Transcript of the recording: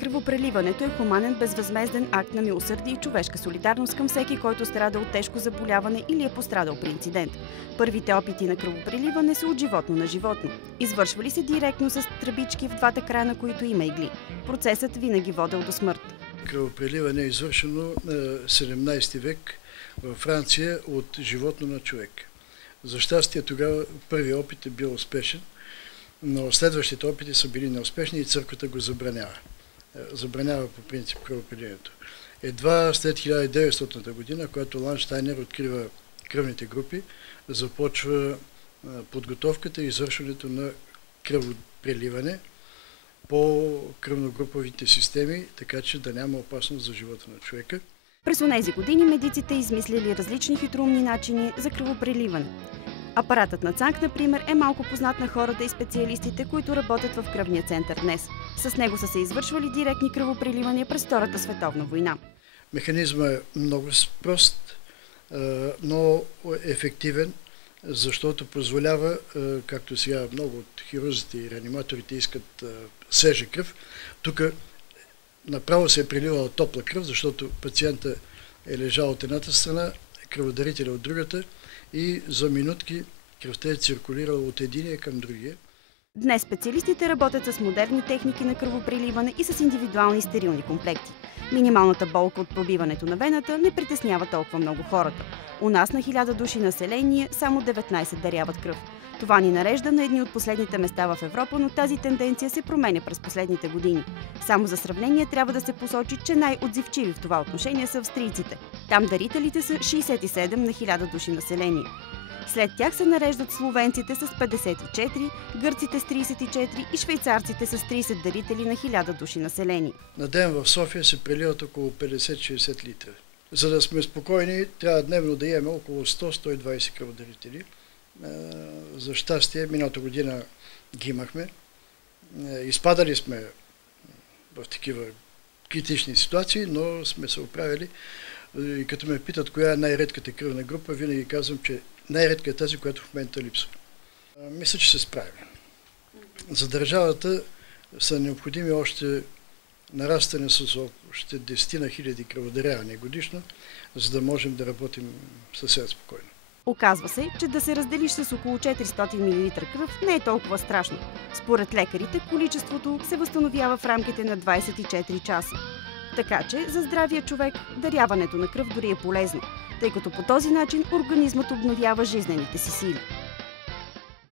Кръвопреливането е хуманен безвъзмезден акт на милосърдие и човешка солидарност към всеки, който страда от тежко заболяване или е пострадал при инцидент. Първите опити на кръвопреливане са от животно на животно. Извършвали се директно с тръбички, в двата края на които има игли. Процесът винаги водел до смърт. Кръвопреливане е извършено на 17 век във Франция от животно на човек. За щастие тогава първият опит е бил успешен, но следващите опити са били неуспешни и църквата го забранява. Забранява по принцип кръвопреливането. Едва след 1900 година, когато Ландштайнер открива кръвните групи, започва подготовката и извършването на кръвопреливане по кръвногруповите системи, така че да няма опасност за живота на човека. През онези години медиците измислили различни хитроумни начини за кръвопреливане. Апаратът на Цанк, например, е малко познат на хората и специалистите, които работят в кръвния център днес. С него са се извършвали директни кръвопреливания през Втората световна война. Механизмът е много прост, но ефективен, защото позволява, както сега много от хирурзите и реаниматорите искат свежа кръв, тук направо се е преливала топла кръв, защото пациента е лежал от едната страна, кръводарителя от другата и за минутки кръвта е циркулирала от единия към другия. Днес специалистите работят с модерни техники на кръвопреливане и с индивидуални стерилни комплекти. Минималната болка от пробиването на вената не притеснява толкова много хората. У нас на 1000 души население само 19 даряват кръв. Това ни нарежда на едни от последните места в Европа, но тази тенденция се променя през последните години. Само за сравнение трябва да се посочи, че най-отзивчиви в това отношение са австрийците. Там дарителите са 67 на 1000 души население. След тях се нареждат словенците с 54, гърците с 34 и швейцарците с 30 дарители на 1000 души население. На ден в София се преливат около 50-60 литра. За да сме спокойни, трябва дневно да имаме около 100-120 кръводарители. За щастие, миналата година ги имахме. Изпадали сме в такива критични ситуации, но сме се оправили. И като ме питат коя е най-редката кръвна група, винаги казвам, че най-редка е тази, която в момента липсва. Мисля, че се справим. За държавата са необходими още нарастване с още 10 на хиляди кръводарявания годишно, за да можем да работим съвсем спокойно. Оказва се, че да се разделиш с около 400 мл кръв не е толкова страшно. Според лекарите, количеството се възстановява в рамките на 24 часа. Така че за здравия човек даряването на кръв дори е полезно, тъй като по този начин организмът обновява жизнените си сили.